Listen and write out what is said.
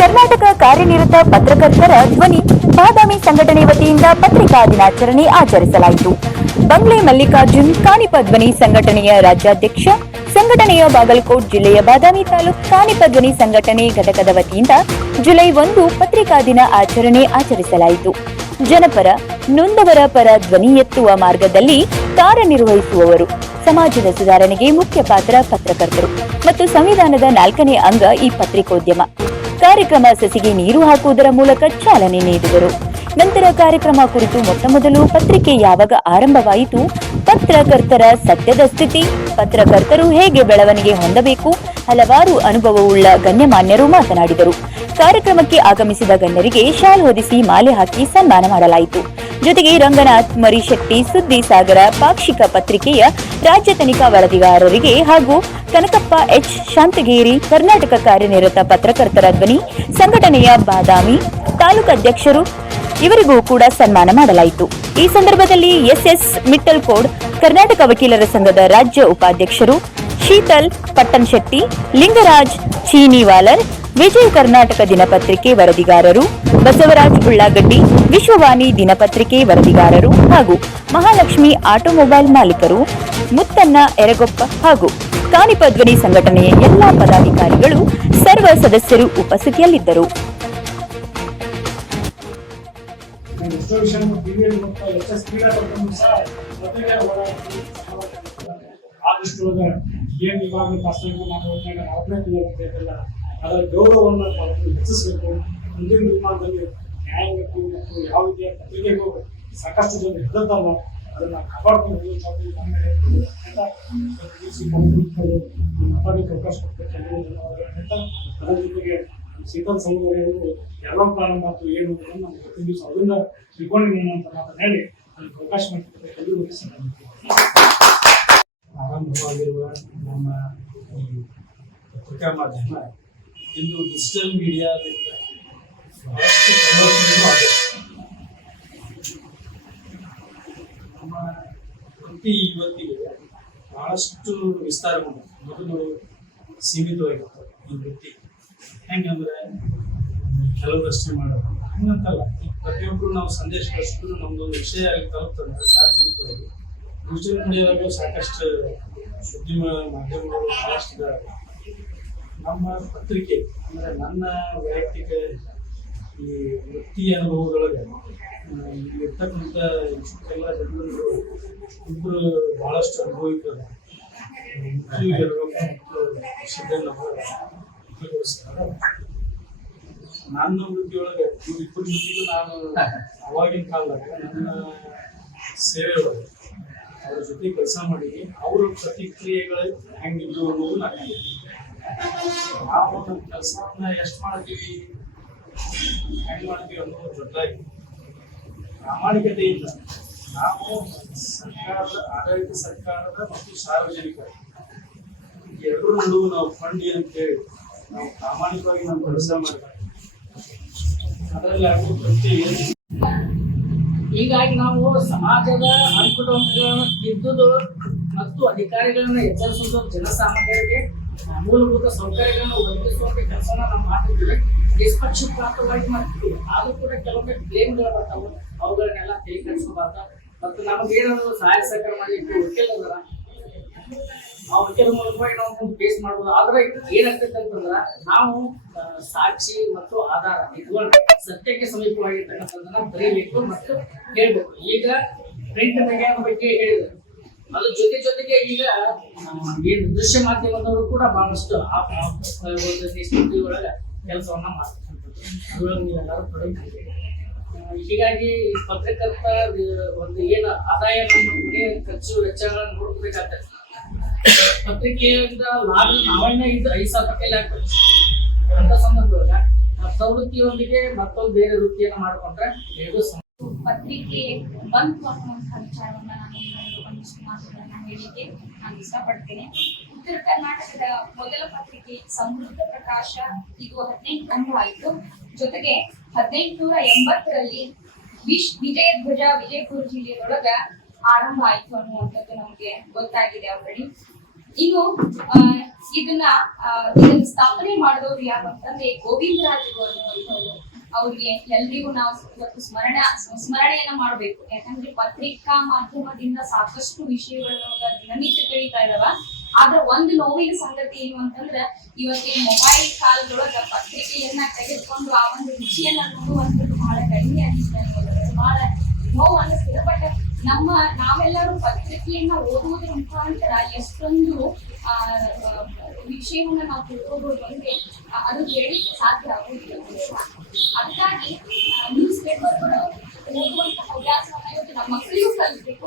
ಕರ್ನಾಟಕ ಕಾರ್ಯನಿರತ ಪತ್ರಕರ್ತರ ಧ್ವನಿ ಬಾದಾಮಿ ಸಂಘಟನೆ ವತಿಯಿಂದ ಪತ್ರಿಕಾ ದಿನಾಚರಣೆ ಆಚರಿಸಲಾಯಿತು. ಬಂಗ್ಲೆ ಮಲ್ಲಿಕಾರ್ಜುನ್ ಕಾನಿಪ ಧ್ವನಿ ಸಂಘಟನೆಯ ರಾಜ್ಯಾಧ್ಯಕ್ಷ, ಸಂಘಟನೆಯ ಬಾಗಲಕೋಟ್ ಜಿಲ್ಲೆಯ ಬಾದಾಮಿ ತಾಲೂಕು ಕಾನಿಪ ಧ್ವನಿ ಸಂಘಟನೆ ಘಟಕದ ವತಿಯಿಂದ ಜುಲೈ 1 ಪತ್ರಿಕಾ ದಿನ ಆಚರಿಸಲಾಯಿತು. ಜನಪರ, ನೊಂದವರ ಪರ ಧ್ವನಿ ಎತ್ತುವ ಮಾರ್ಗದಲ್ಲಿ ಕಾರ್ಯನಿರ್ವಹಿಸುವವರು, ಸಮಾಜದ ಸುಧಾರಣೆಗೆ ಮುಖ್ಯ ಪಾತ್ರ ಪತ್ರಕರ್ತರು ಮತ್ತು ಸಂವಿಧಾನದ 4ನೇ ಅಂಗ ಈ ಪತ್ರಿಕೋದ್ಯಮ. ಕಾರ್ಯಕ್ರಮ ಸಸಿಗೆ ನೀರು ಹಾಕುವುದರ ಮೂಲಕ ಚಾಲನೆ ನೀಡಿದರು. ನಂತರ ಕಾರ್ಯಕ್ರಮ ಕುರಿತು ಮೊಟ್ಟಮೊದಲು ಪತ್ರಿಕೆ ಯಾವಾಗ ಆರಂಭವಾಯಿತು, ಪತ್ರಕರ್ತರ ಸತ್ಯದ ಸ್ಥಿತಿ, ಪತ್ರಕರ್ತರು ಹೇಗೆ ಬೆಳವಣಿಗೆ ಹೊಂದಬೇಕು, ಹಲವಾರು ಅನುಭವವುಳ್ಳ ಗಣ್ಯಮಾನ್ಯರು ಮಾತನಾಡಿದರು. ಕಾರ್ಯಕ್ರಮಕ್ಕೆ ಆಗಮಿಸಿದ ಗಣ್ಯರಿಗೆ ಶಾಲ್ ಹೊದಿಸಿ ಮಾಲೆ ಹಾಕಿ ಸನ್ಮಾನ ಮಾಡಲಾಯಿತು. ಜೊತೆಗೆ ರಂಗನಾಥ್ ಮರಿಶೆಟ್ಟಿ ಸುದ್ದಿ ಸಾಗರ ಪಾಕ್ಷಿಕ ಪತ್ರಿಕೆಯ ರಾಜ್ಯ ತನಿಖಾ ವರದಿಗಾರರಿಗೆ ಹಾಗೂ ಕನಕಪ್ಪ ಎಚ್ ಶಾಂತಗೇರಿ ಕರ್ನಾಟಕ ಕಾರ್ಯನಿರತ ಪತ್ರಕರ್ತರ ಧ್ವನಿ ಸಂಘಟನೆಯ ಬಾದಾಮಿ ತಾಲೂಕು ಅಧ್ಯಕ್ಷರು ಇವರಿಗೂ ಕೂಡ ಸನ್ಮಾನ ಮಾಡಲಾಯಿತು. ಈ ಸಂದರ್ಭದಲ್ಲಿ ಎಸ್ಎಸ್ ಮಿಟ್ಟಲ್ಕೋಡ್ ಕರ್ನಾಟಕ ವಕೀಲರ ಸಂಘದ ರಾಜ್ಯ ಉಪಾಧ್ಯಕ್ಷರು ಶೀತಲ್ ಪಟ್ಟಣಶೆಟ್ಟಿ, ಲಿಂಗರಾಜ್ ಚೀನಿವಾಲರ್, ವಿಜಯ ಕರ್ನಾಟಕ ದಿನಪತ್ರಿಕೆ ವರದಿಗಾರರು, ಬಸವರಾಜ್ ಉಳ್ಳಾಗಡ್ಡಿ ವಿಶ್ವವಾಣಿ ದಿನಪತ್ರಿಕೆ ವರದಿಗಾರರು ಹಾಗೂ ಮಹಾಲಕ್ಷ್ಮಿ ಆಟೋಮೊಬೈಲ್ ಮಾಲೀಕರು, ಮುತ್ತನ್ನ ಎರಗೊಪ್ಪ ಹಾಗೂ ಕಾನಿಪ ಧ್ವನಿ ಸಂಘಟನೆಯ ಎಲ್ಲಾ ಪದಾಧಿಕಾರಿಗಳು, ಸರ್ವ ಸದಸ್ಯರು ಉಪಸ್ಥಿತಿಯಲ್ಲಿದ್ದರು. ಅದರ ಗೌರವವನ್ನು ಹೆಚ್ಚಿಸಬೇಕು. ಮುಂದಿನ ನಿರ್ಮಾಣದಲ್ಲಿ ನ್ಯಾಯ ಮತ್ತು ಯಾವ ರೀತಿಯ ಪತ್ರಿಕೆಗೂ ಸಾಕಷ್ಟು ಜನ ಹೆದರ್ತಾರಲ್ಲ, ಅದನ್ನು ಕಾಪಾಡ್ಕೊಂಡು ಮಾತಾಡಲಿಕ್ಕೆ ಅವಕಾಶ ಕೊಡ್ತಾರೆ. ಅದರ ಜೊತೆಗೆ ಶೀತಲ್ ಸಮುದಾಯಗಳು ಯಾವ ಪ್ರಾರಂಭ ಮತ್ತು ಏನು ನಮ್ಮ ಪ್ರತಿ ದಿವಸ ಅದರಿಂದ ತಿಳ್ಕೊಂಡಿದ್ದೇನೆ ಅಂತ ಮಾತನಾಡಿ ಅದಕ್ಕೆ ಅವಕಾಶ ಮಾಡಿಕೊಡ್ತಾರೆ. ಎಲ್ಲರಿಗೂ ಆರಂಭವಾಗಿರುವ ನಮ್ಮ ಈ ಪತ್ರಿಕಾ ಮಾಧ್ಯಮ ಇಂದು ಡಿಜಿಟಲ್ ಮೀಡಿಯಾದಿಂದ ಬಹಳಷ್ಟು ಪರಿವರ್ತನೆಯೂ ಆಗಿದೆ. ನಮ್ಮ ವೃತ್ತಿ ಇವತ್ತಿಗೆ ಬಹಳಷ್ಟು ವಿಸ್ತಾರಗೊಂಡಿದೆ. ಮೊದಲು ಸೀಮಿತವಾಗಿತ್ತು ಈ ವೃತ್ತಿ. ಹೆಂಗಂದ್ರೆ ಕೆಲವರಷ್ಟೇ ಮಾಡೋದು ಹಂಗಂತಲ್ಲ. ಈ ಪ್ರತಿಯೊಬ್ಬರು ನಾವು ಸಂದೇಶ ಕಳಿಸಿದ್ರು ನಮ್ದೊಂದು ವಿಷಯ ಆಗಿ ತಲುಪ್ತಂದ್ರೆ ಸಾರ್ವಜನಿಕವಾಗಿ ಡಿಜಿಟಲ್ ಮೀಡಿಯಾದಾಗ ಸಾಕಷ್ಟು ಸುದ್ದಿ ಮಾಧ್ಯಮಗಳು ಬಹಳಷ್ಟು ಇದಾವೆ. ನಮ್ಮ ಪತ್ರಿಕೆ ಅಂದರೆ ನನ್ನ ವೈಯಕ್ತಿಕ ಈ ವೃತ್ತಿ ಅನುಭವದೊಳಗೆ ಇರ್ತಕ್ಕಂಥ ಇಷ್ಟೆಲ್ಲ ಜನರು ಇಬ್ಬರು ಬಹಳಷ್ಟು ಅನುಭವಿತಾರೆ. ನನ್ನ ವೃತ್ತಿಯೊಳಗೆ ಇವ್ರಿಬ್ಬರ ಜೊತೆಗೂ ನಾನು ಅವಾಗಿನ ಕಾಲದಾಗ ನನ್ನ ಸೇವೆ ಒಳಗೆ ಅವ್ರ ಜೊತೆ ಕೆಲಸ ಮಾಡಿ ಅವ್ರ ಪ್ರತಿಕ್ರಿಯೆಗಳು ಹೆಂಗಿದ್ರು ಅನ್ನೋದು ನಾನು ನಾವು ನಮ್ಮ ಕೆಲಸವನ್ನ ಎಷ್ಟು ಮಾಡ್ತೀವಿ, ಹೆಂಗ್ ಮಾಡ್ತೀವಿ ಅನ್ನೋದು ಜೊತೆಯಾಗಿ ಪ್ರಾಮಾಣಿಕತೆಯಿಂದ ನಾವು ಸರ್ಕಾರದ ಆಡಳಿತ ಸರ್ಕಾರದ ಮತ್ತು ಸಾರ್ವಜನಿಕರ ಎರಡರ ನಡುವೆ ನಾವು ಫಂಡಿ ಅಂತೇಳಿ ನಾವು ಪ್ರಾಮಾಣಿಕವಾಗಿ ನಾವು ಕೆಲಸ ಮಾಡ್ತೀವಿ. ಅದರಲ್ಲಿ ಆಗುವ ಪ್ರತಿ ಹೀಗಾಗಿ ನಾವು ಸಮಾಜದ ಅನುಕೂಲಗಳನ್ನು ತಿದ್ದುದು ಮತ್ತು ಅಧಿಕಾರಿಗಳನ್ನ ಎಚ್ಚರಿಸುವುದು, ಜನಸಾಮಾನ್ಯರಿಗೆ ಮೂಲಭೂತ ಸೌಕರ್ಯಗಳನ್ನು ಒದಗಿಸುವಂತ ಕೆಲಸನ ನಾವು ಮಾಡ್ತಿದ್ದೀವಿ. ನಿಷ್ಪಕ್ಷಪಾತವಾಗಿ ಮಾಡ್ತಿದ್ದೀವಿ. ಆದ್ರೂ ಕೂಡ ಕೆಲವೊಮ್ಮೆ ಕ್ಲೇಮ್ಗಳು ಬರ್ತಾವೆ, ಅವುಗಳನ್ನೆಲ್ಲ ತಿಳಿಕರಿಸಬಾರ್ದು. ಮತ್ತು ನಮಗೇನಾದ್ರು ಸಹಾಯ ಸಹಕಾರ ಮಾಡಲಿಕ್ಕೆ ವಕೀಲರ ಆ ವಕೀಲ ಮೂಲಕವಾಗಿ ನಾವು ಫೇಸ್ ಮಾಡ್ಬೋದು. ಆದ್ರೆ ಏನಾಗ್ತೈತೆ ಅಂತಂದ್ರೆ ನಾವು ಸಾಕ್ಷಿ ಮತ್ತು ಆಧಾರ ಇಟ್ಕೊಂಡು ಸತ್ಯಕ್ಕೆ ಸಮೀಪವಾಗಿರ್ತಕ್ಕಂಥದ್ದನ್ನ ಬರೀಬೇಕು ಮತ್ತು ಹೇಳ್ಬೇಕು. ಈಗ ಪ್ರಿಂಟ್ ಮೀಡಿಯಾ ಬಗ್ಗೆ ಹೇಳಿದ್ರು, ಅದ್ರ ಜೊತೆಗೆ ಈಗ ಏನು ದೃಶ್ಯ ಮಾಧ್ಯಮದವರು ಕೂಡ ಬಹಳಷ್ಟು ಒಳಗೆ ಕೆಲಸವನ್ನ ಮಾಡ್ತಕ್ಕಂಥದ್ದು ಅದ್ರೊಳಗೆ ನೀವೆಲ್ಲರೂ ತೊಡಗಿದ್ದೀವಿ. ಹೀಗಾಗಿ ಪತ್ರಕರ್ತ ಒಂದು ಏನು ಆದಾಯ ನಮ್ಮ ಮನೆ ಖರ್ಚು ವೆಚ್ಚಗಳನ್ನು ನೋಡ್ಬೇಕಾಗ್ತದೆ. ಪತ್ರಿಕೆಯಿಂದ ಲಾಭ ನಾವೇ 5,000 ರೂಪಾಯಿ ಆಗ್ತದೆ. ಅಂತ ಸಂದರ್ಭದೊಳಗ ಪ್ರವೃತ್ತಿಯೊಂದಿಗೆ ಮತ್ತೊಂದು ಬೇರೆ ವೃತ್ತಿಯನ್ನು ಮಾಡಿಕೊಂಡ್ರೆ ಎರಡು ಪತ್ರಿಕೆ ಬಂತು ಅನ್ನುವಂತಹ ವಿಚಾರವನ್ನ ನಾನು ಒಂದಿಷ್ಟು ಮಾತುಗಳನ್ನ ಹೇಳಲಿಕ್ಕೆ ನಾನು ಇಷ್ಟಪಡ್ತೇನೆ. ಉತ್ತರ ಕರ್ನಾಟಕದ ಮೊದಲ ಪತ್ರಿಕೆ ಸಮೃದ್ಧ ಪ್ರಕಾಶ ಇದು 18 ಆಯಿತು. ಜೊತೆಗೆ 1880ರಲ್ಲಿ ವಿಜಯಧ್ವಜ ವಿಜಯಪುರ ಜಿಲ್ಲೆಯೊಳಗ ಆರಂಭ ಆಯಿತು ಅನ್ನುವಂಥದ್ದು ನಮಗೆ ಗೊತ್ತಾಗಿದೆ ಆಲ್ರೆಡಿ. ಇನ್ನು ಇದನ್ನ ಸ್ಥಾಪನೆ ಮಾಡಿದವರು ಯಾರು ಅಂತಂದ್ರೆ ಗೋವಿಂದರಾಜರು ಅನ್ನುವಂಥವ್ರು. ಅವ್ರಿಗೆ ಎಲ್ರಿಗೂ ನಾವು ಇವತ್ತು ಸ್ಮರಣೆಯನ್ನ ಮಾಡ್ಬೇಕು. ಯಾಕಂದ್ರೆ ಪತ್ರಿಕಾ ಮಾಧ್ಯಮದಿಂದ ಸಾಕಷ್ಟು ವಿಷಯಗಳು ನಮ್ಗೆ ದಿನನಿತ್ಯ ತಿಳಿತಾ ಇದಾವ. ಆದ್ರೆ ಒಂದು ನೋವಿನ ಸಂಗತಿ ಏನು ಅಂತಂದ್ರ ಇವತ್ತಿನ ಮೊಬೈಲ್ ಕಾಲದೊಳಗ ಪತ್ರಿಕೆಯನ್ನ ತೆಗೆದುಕೊಂಡು ಆ ಒಂದು ರುಚಿಯನ್ನ ನೋಡುವಂಥದ್ದು ಬಹಳ ಕಡಿಮೆ ಆಗಿತ್ತು. ಬಹಳ ನೋವು ಅನ್ನಿಸ್ತದೆ. ಬಟ್ ನಾವೆಲ್ಲರೂ ಪತ್ರಿಕೆಯನ್ನ ಓದುವುದರ ಮುಖಾಂತರ ಎಷ್ಟೊಂದು ವಿಷಯವನ್ನ ನಾವು ತಿಳ್ಕೋಬಹುದು ಅಂದ್ರೆ ಅದು ಹೇಳಿಕ್ಕೆ ಸಾಧ್ಯ ಆಗುವುದಿಲ್ಲ. ಅದಕ್ಕಾಗಿ ನ್ಯೂಸ್ ಪೇಪರ್ಗಳು ಓದುವಂತ ಹವ್ಯಾಸವನ್ನ ಇವತ್ತು ನಮ್ಮ ಮಕ್ಕಳಿಗೂ ಕಲಿಸ್ಬೇಕು.